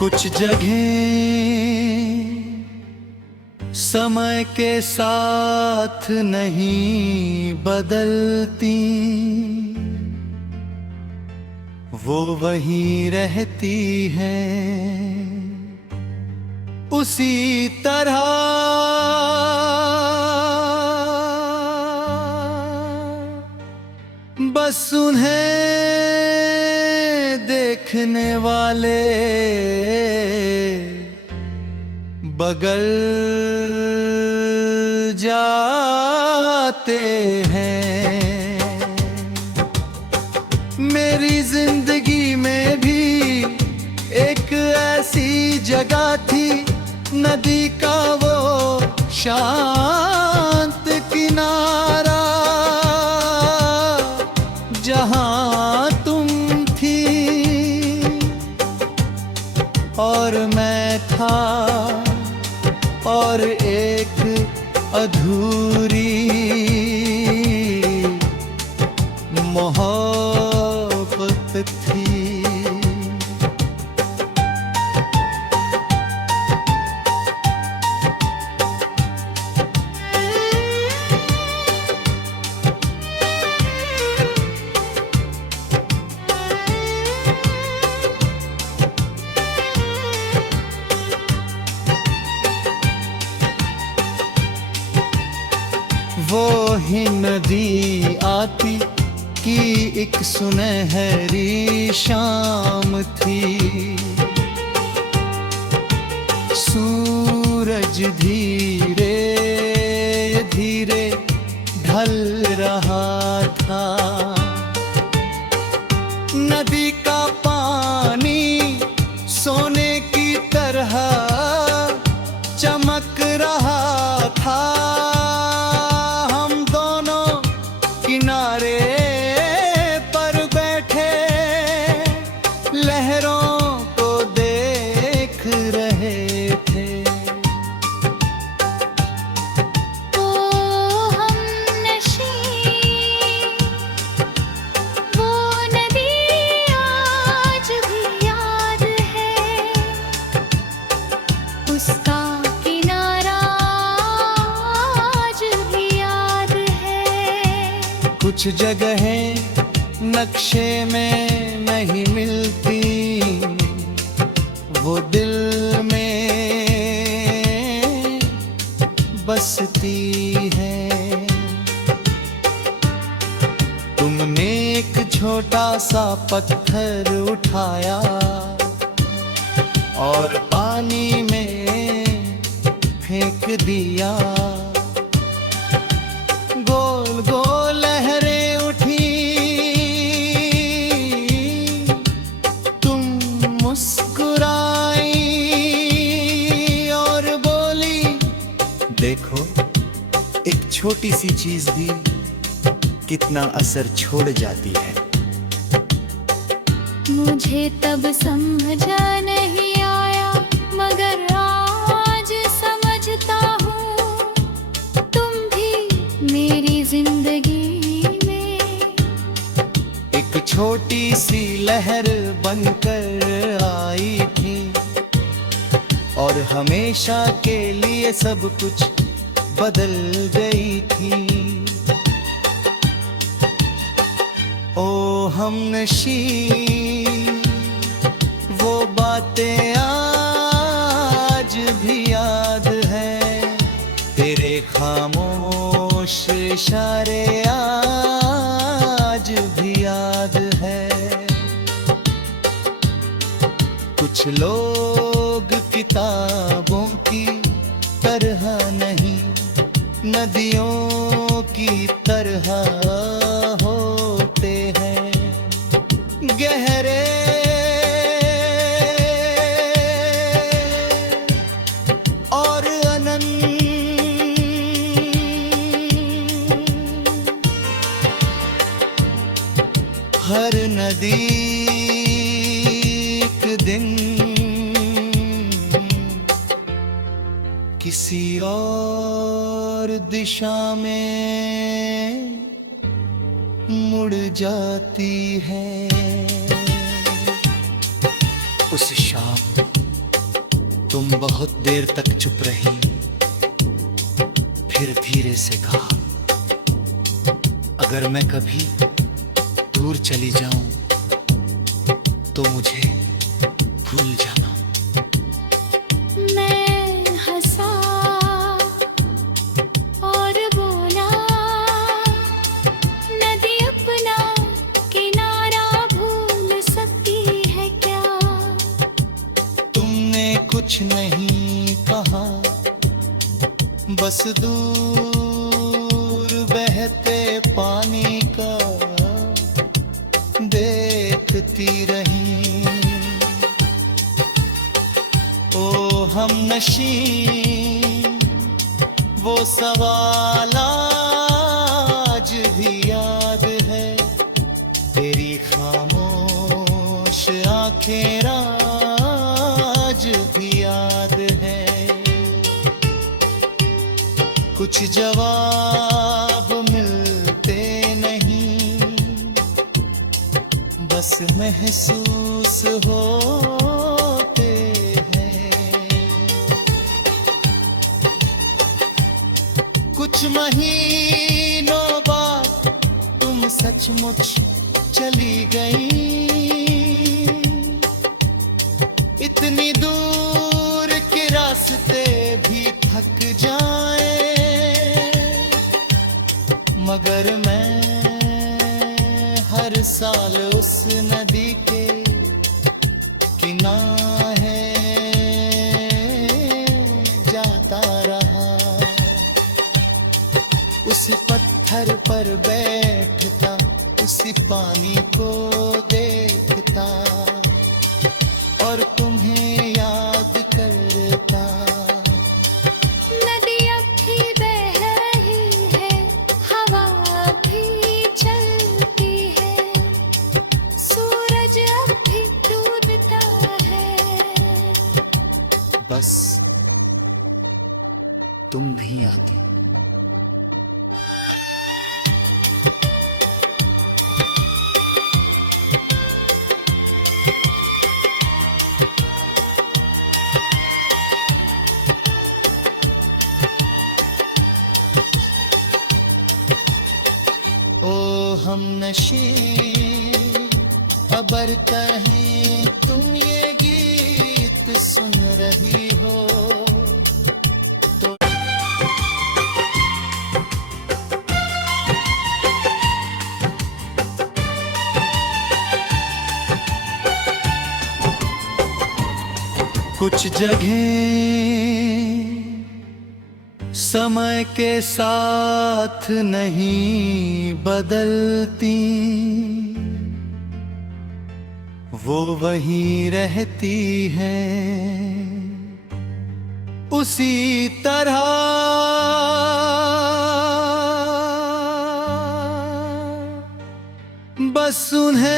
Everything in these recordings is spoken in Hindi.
कुछ जगह समय के साथ नहीं बदलती, वो वहीं रहती है उसी तरह। बस उन्हें देखने वाले बगल जाते हैं। मेरी जिंदगी में भी एक ऐसी जगह थी, नदी का वो शांत किनारा, जहां तुम थी और मैं था, और एक अधूरी मोहब्बत थी। वो ही नदी आती कि एक सुनहरी शाम थी, सूरज धीरे धीरे ढल रहा था। नदी का पानी सोने की तरह चमक रहा था। किनारे पर बैठे लहरों को देख रहे थे। ओ हमनशी वो नदी आज भी याद है, उसका कुछ जगहें नक्शे में नहीं मिलती, वो दिल में बसती है। तुमने एक छोटा सा पत्थर उठाया और पानी में फेंक दिया। गोल गोल लहरें उठी, तुम मुस्कुराई और बोली, देखो एक छोटी सी चीज भी कितना असर छोड़ जाती है। मुझे तब समझा नहीं आया, मगर आज समझता हूँ, तुम भी मेरी जिंदगी में एक छोटी सी लहर बनकर आई थी, और हमेशा के लिए सब कुछ बदल गई थी। ओ हमनशी वो बातें आज भी याद है, तेरे खामोश इशारे आज भी याद है। कुछ लोग किताबों की तरह नहीं, नदियों की तरह होते हैं, गहरे और अनंत। हर नदी एक दिन किसी और दिशा में मुड़ जाती है। उस शाम तुम बहुत देर तक चुप रही, फिर धीरे से कहा, अगर मैं कभी दूर चली जाऊं तो मुझे भूल जाना। मैं हंसा और बोला, नदी अपना किनारा भूल सकती है क्या? तुमने कुछ नहीं कहा, बस दूर बहते पानी का देखती रही। ओ हमनशी, वो सवाल आज भी याद है, तेरी खामोश आंखें आज भी याद है। कुछ जवाब मिलते नहीं, बस महसूस होते हैं। कुछ महीनों बाद तुम सचमुच चली गई, इतनी दूर के रास्ते भी थक जाए, मगर मैं हर साल उस नदी के किनारे जाता रहा। उसी पत्थर पर बैठता, उसी पानी को देखता और तुम्हें याद करता। नदी अब भी बह रही है, हवा भी चलती है, सूरज अब भी डूबता है, बस तुम नहीं आती। हमनशी अबर कहीं तुम ये गीत सुन रही हो तो कुछ जगह समय के साथ नहीं बदलती, वो वहीं रहती हैं उसी तरह। बस उन्हें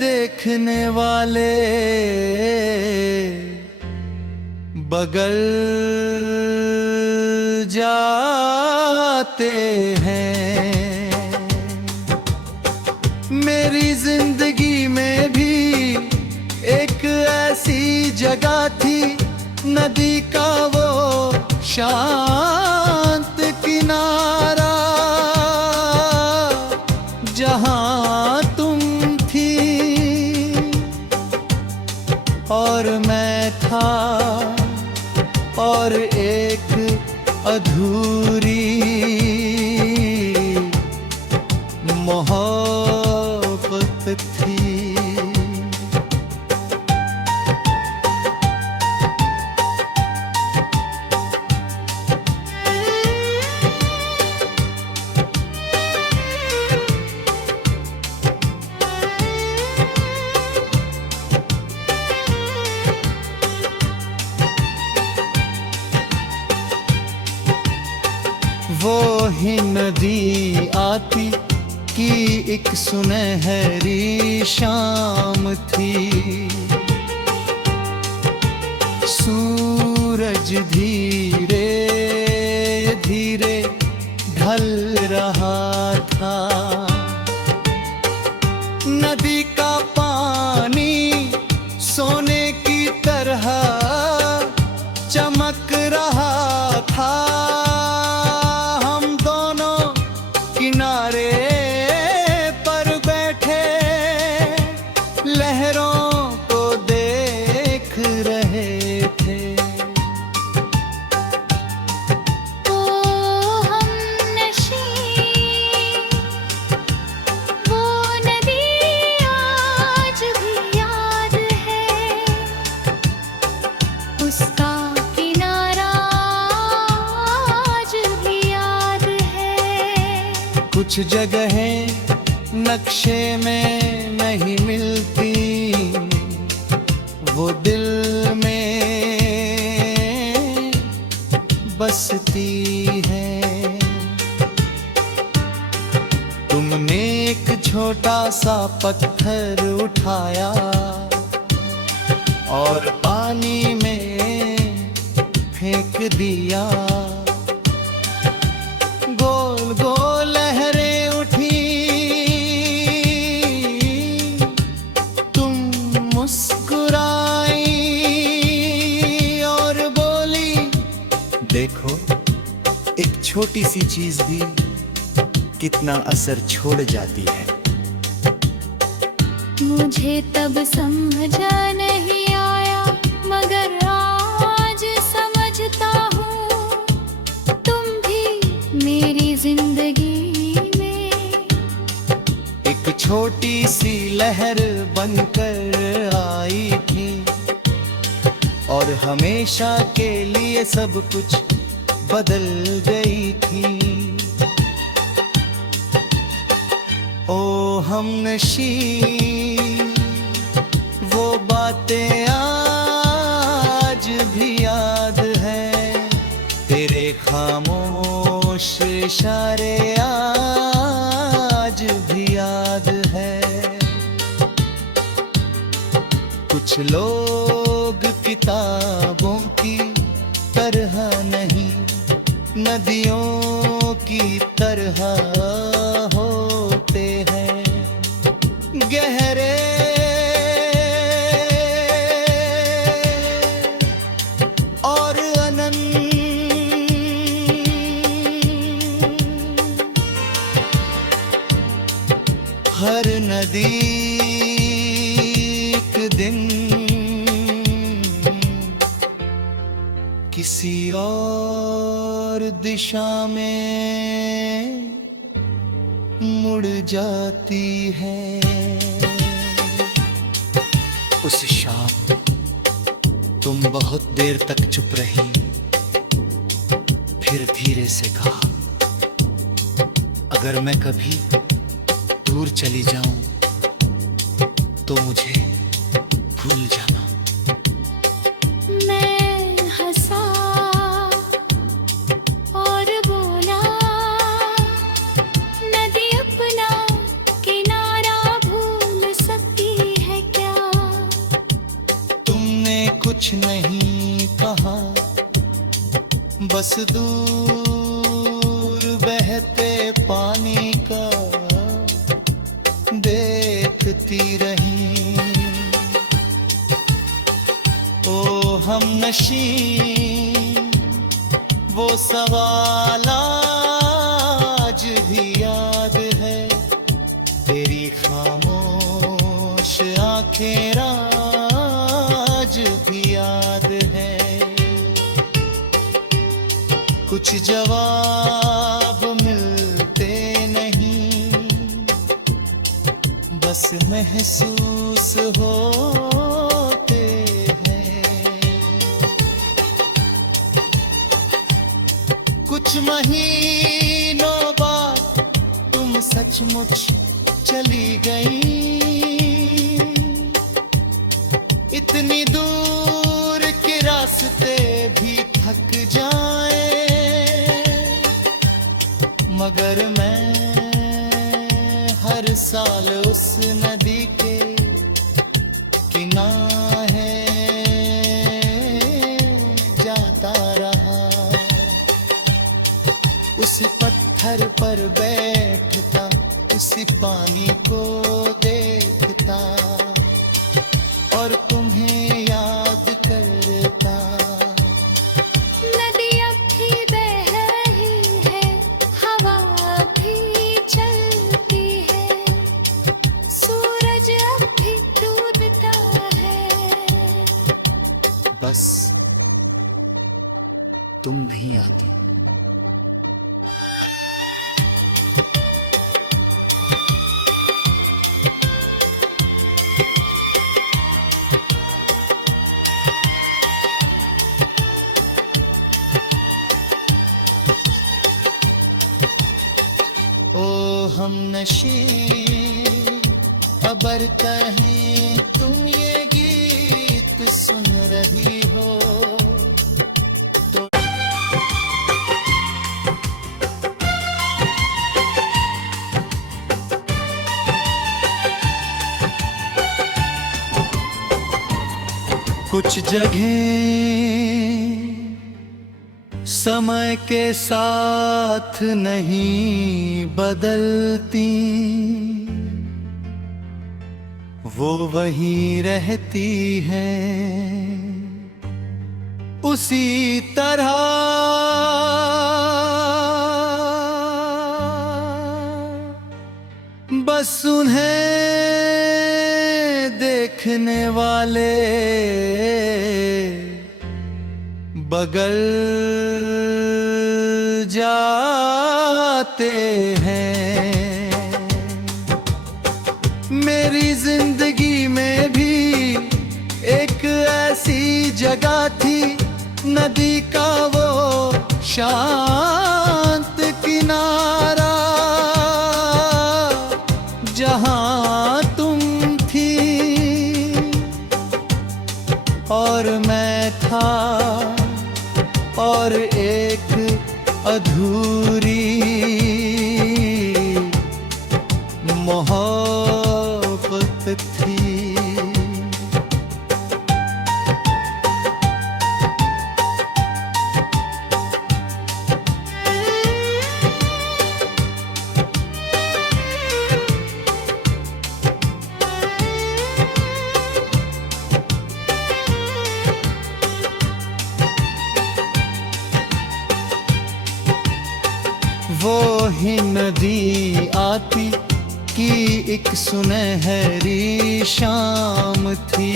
देखने वाले बगल जाते हैं। मेरी जिंदगी में भी एक ऐसी जगह थी, नदी का वो शांत किनारा, जहां तुम थी और मैं था, और एक अधूरी मोहब्बत थी। वो ही नदी आती कि एक सुनहरी शाम थी, सूरज धीरे धीरे ढल रहा था। नदी का पानी सोने की तरह कुछ जगहें नक्शे में नहीं मिलती, वो दिल में बसती है। तुमने एक छोटा सा पत्थर उठाया और पानी में फेंक दिया। गोल गोल लहरें उठी, तुम मुस्कुराई और बोली, देखो एक छोटी सी चीज भी कितना असर छोड़ जाती है। मुझे तब समझा नहीं आया, मगर आज समझता हूँ, तुम भी मेरी जिंदगी में एक छोटी सी लहर बनकर आई थी और हमेशा के लिए सब कुछ बदल गई थी। ओ हमनशी, वो बातें आज भी याद है, तेरे खामोश इशारे आज भी याद है। कुछ लोग किताबों की तरह नहीं, नदियों की तरह होते हैं, गहरे और अनंत। हर नदी एक दिन किसी और दिशा में मुड़ जाती है। उस शाम तुम बहुत देर तक चुप रही, फिर धीरे से कहा, अगर मैं कभी दूर चली जाऊं तो मुझे भूल जाना। मैं हंसा और बोला, नदी अपना किनारा भूल सकती है क्या? तुमने कुछ नहीं कहा, बस दूर बहते पानी का देखती रही। ओ हमनशी, वो सवाल आज भी याद है, तेरी खामोश आंखें आज भी याद है। कुछ जवाब मिलते नहीं, बस महसूस होते हैं। कुछ महीनों बाद तुम सचमुच चली गई, इतनी दूर के रास्ते भी थक जाए, मगर मैं हर साल उस नदी के किनारे जाता रहा। उसी पत्थर पर बैठता, उसी पानी को देखता और तुम्हें याद करता। नदी अब भी बह रही है, हवा भी चलती है, सूरज अब भी डूबता है, बस तुम नहीं आती। हम नशी अबर कहीं तुम ये गीत सुन रही हो तो कुछ जगह समय के साथ नहीं बदलती, वो वहीं रहती है उसी तरह। बस उन्हें देखने वाले बगल जाते हैं। मेरी जिंदगी में भी एक ऐसी जगह थी, नदी का वो शांत किनारा, जहां तुम थी और मैं था, और एक अधूरी मोहब्बत थी। वो ही नदी आती कि एक सुनहरी शाम थी,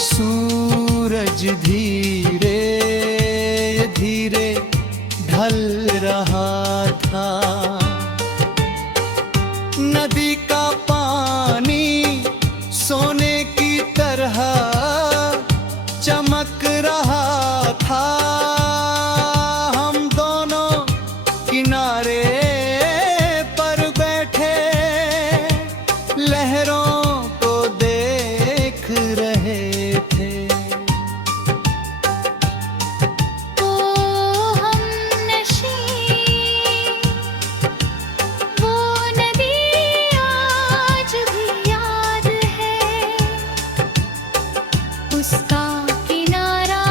सूरज धीरे धीरे ढल रहा था। नदी का पानी सोने की तरह चमक रहा था। किनारे पर बैठे लहरों को देख रहे थे। ओ हम नशी, वो नदी आज भी याद है, उसका किनारा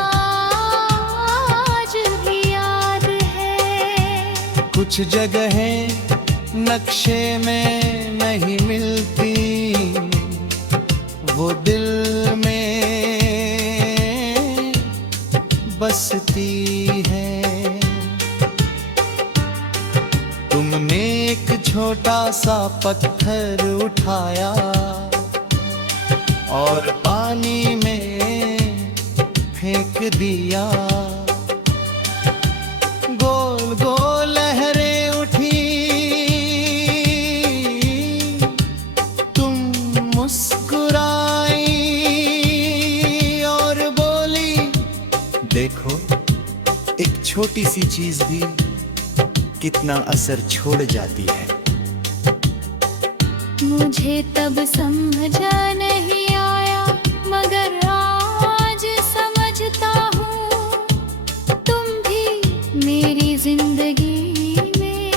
आज भी याद है। कुछ जगहें नक्शे में नहीं मिलती, वो दिल में बसती है। तुमने एक छोटा सा पत्थर उठाया और पानी में फेंक दिया। गोल गोल लहरें उठी, तुम मुस्कुराई और बोली, देखो एक छोटी सी चीज भी कितना असर छोड़ जाती है। मुझे तब समझा नहीं आया, मगर आज समझता हूँ, तुम भी मेरी जिंदगी में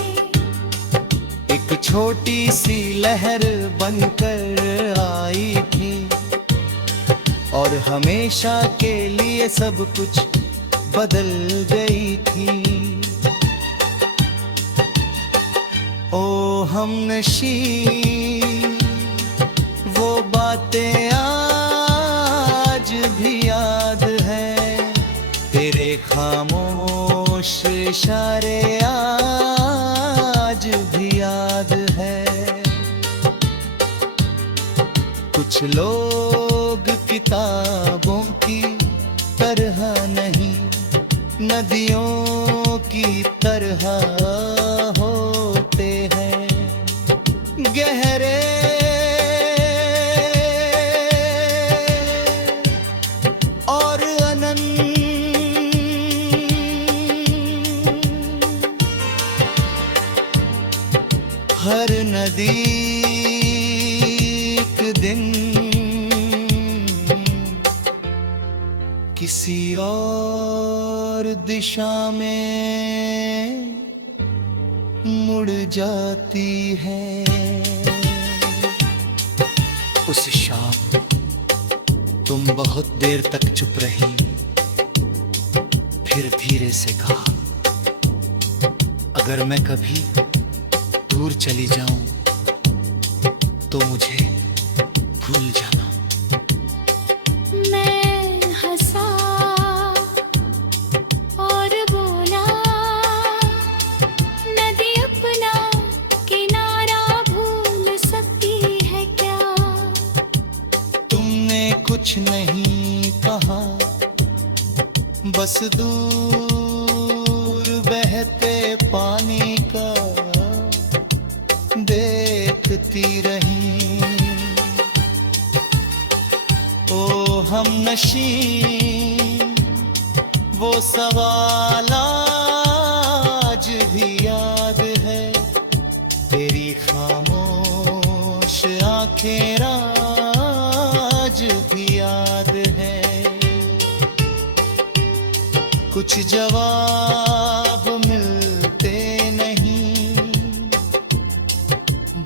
एक छोटी सी लहर बनकर आई थी, और हमेशा के लिए सब कुछ बदल गई थी। ओ हमनशी, वो बातें आज भी याद है, तेरे खामोश इशारे आज भी याद है। कुछ लोग किताबों की तरह नहीं, नदियों की तरह होते हैं, गहरे और अनंत। नजदीक दिन किसी और दिशा में मुड़ जाती है। उस शाम तुम बहुत देर तक चुप रही, फिर धीरे से कहा, अगर मैं कभी दूर चली जाऊं तो मुझे भूल जाना। मैं हंसा और बोला, नदी अपना किनारा भूल सकती है क्या? तुमने कुछ नहीं कहा, बस दूर बहते पानी का देखती रही। ओ हमनशी, वो सवाल आज भी याद है, तेरी खामोश आंखें आज भी याद है। कुछ जवाब मिलते नहीं,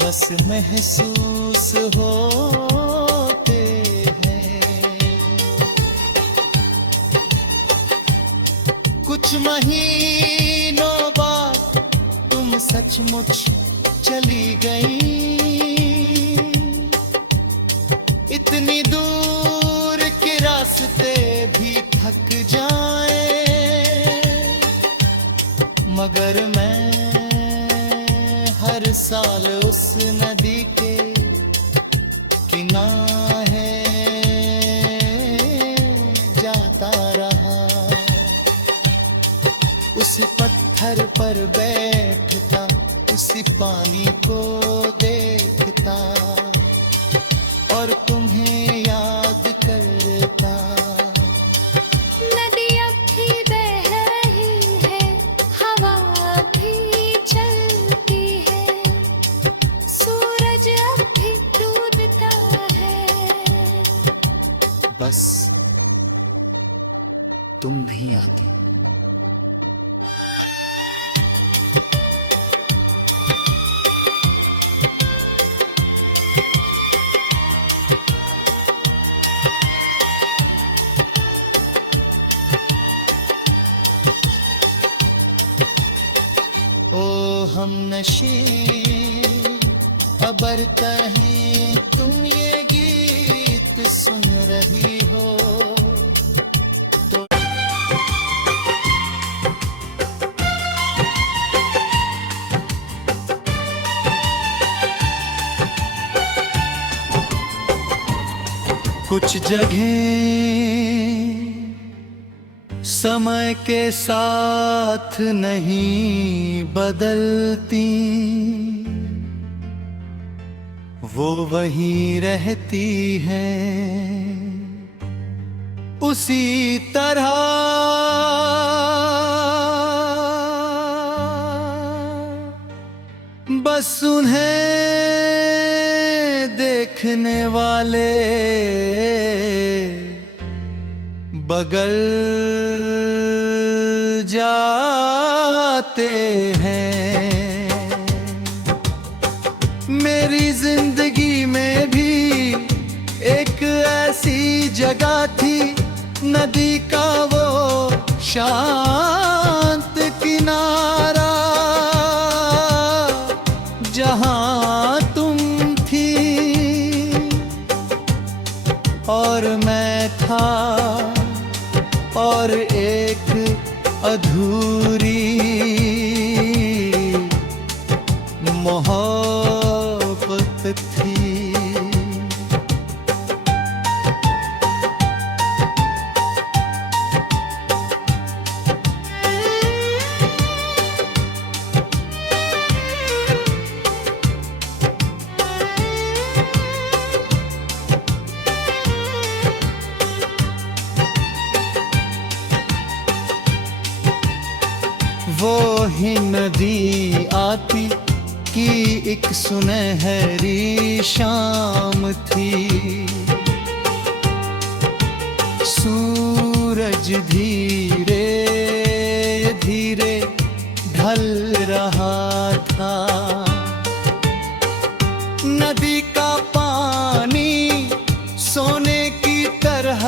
बस महसूस होते हैं। कुछ महीनों बाद तुम सचमुच चली गई, इतनी दूर के रास्ते भी थक जाए, मगर मैं हर साल उस नदी के किनारे जाता रहा। उस पत्थर पर बैठता, उसी पानी को देखता और तुम्हें याद करता। नदी अब भी बह रही है, हवा भी चलती है, सूरज अब भी डूबता है, बस तुम नहीं आती। ओ हमनशी, अबर कहीं तुम ये गीत सुन रही हो तो कुछ जगह समय के साथ नहीं बदलती, वो वहीं रहती हैं उसी तरह। बस उन्हें देखने वाले बगल जाते हैं। मेरी जिंदगी में भी एक ऐसी जगह थी, नदी का वो शांत किनारा, जहां तुम थी और मैं था, और एक अधूरी मोहब्बत थी। वो ही नदी आती की एक सुनहरी शाम थी। सूरज धीरे धीरे ढल रहा था। नदी का पानी सोने की तरह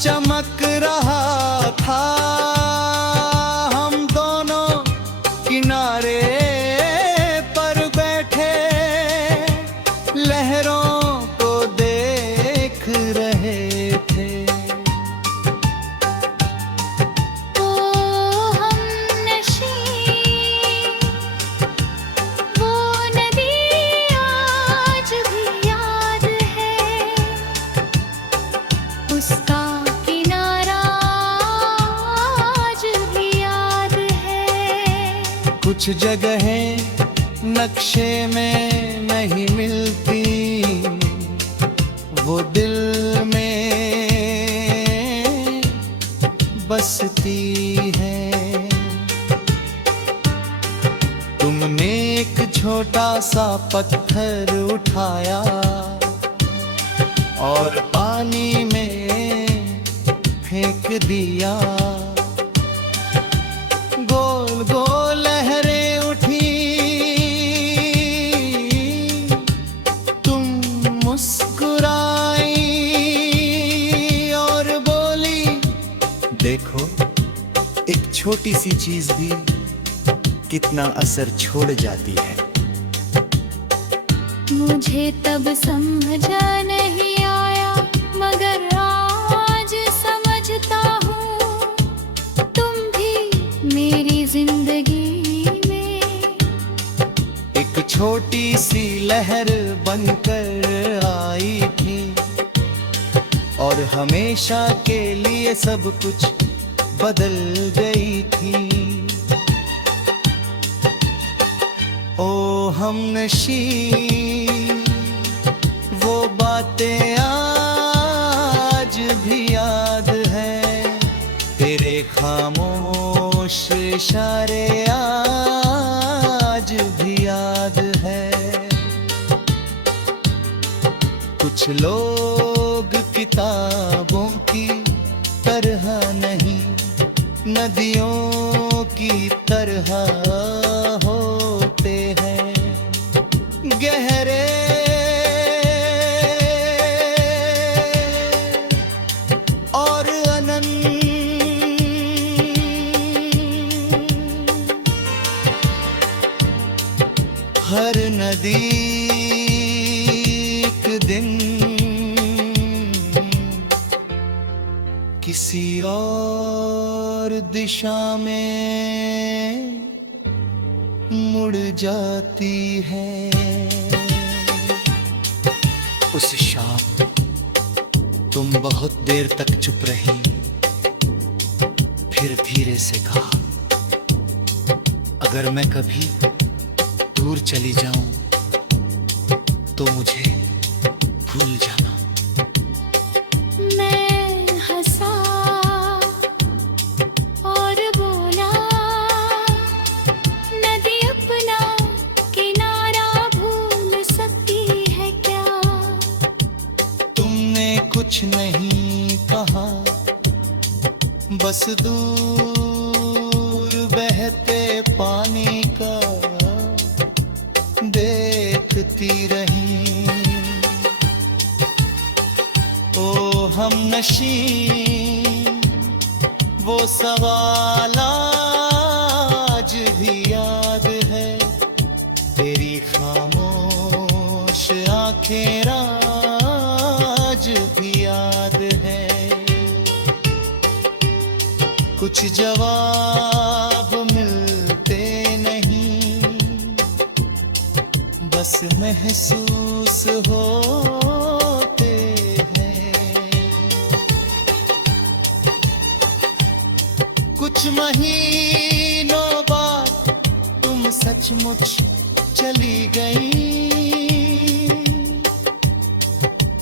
चमक रहा था। हम दोनों किनारे पर बैठे लहरों को देख रहे थे। ओ हमनशी वो नदी आज भी याद है, उसका किनारा आज भी याद है। कुछ जगहें नक्शे में नहीं मिलती, वो दिल में बसती है। तुमने एक छोटा सा पत्थर उठाया और पानी में फेंक दिया। गोल गोल लहरें उठी, तुम मुस्कुराई और बोली, देखो एक छोटी सी चीज भी कितना असर छोड़ जाती है। मुझे तब समझा नहीं आया, मगर आज समझता हूँ। तुम भी मेरी जिंदगी में एक छोटी सी लहर बनकर आई थी और हमेशा के लिए सब कुछ बदल गई थी। ओ हमनशी वो बातें आज भी याद है। तेरे खामोश इशारे आज भी याद है। कुछ लोग किताबों की तरह नहीं, नदियों की तरह होते हैं, गहरे और अनंत। हर नदी एक दिन किसी और दिशा में मुड़ जाती है। उस शाम तुम बहुत देर तक चुप रही, फिर धीरे से कहा, अगर मैं कभी दूर चली जाऊं तो मुझे भूल जाना। मैं हंसा और बोला, नदी अपना किनारा भूल सकती है क्या? तुमने कुछ नहीं कहा, बस दूर बहते पानी का देखती रही। ओ हमनशी वो सवाल आज भी याद है। तेरी खामोश आंखें आज भी याद है। कुछ जवाब मिलते नहीं, बस महसूस होते हैं। कुछ महीनों बाद तुम सचमुच चली गई।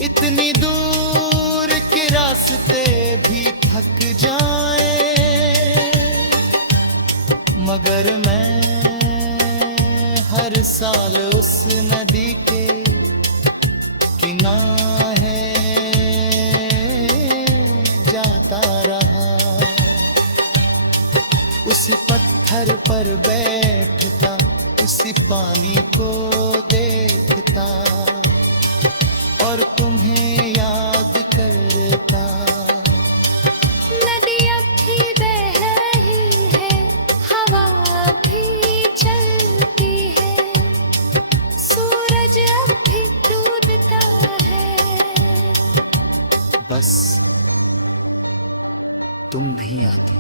इतनी दूर के रास्ते भी थक जाए, मगर मैं रहा, उसी पत्थर पर बैठता, उसी पानी को देखता और तुम्हें याद करता। नदी अब भी बह रही है, हवा भी चलती है, सूरज अब भी डूबता है। बस तुम नहीं आती।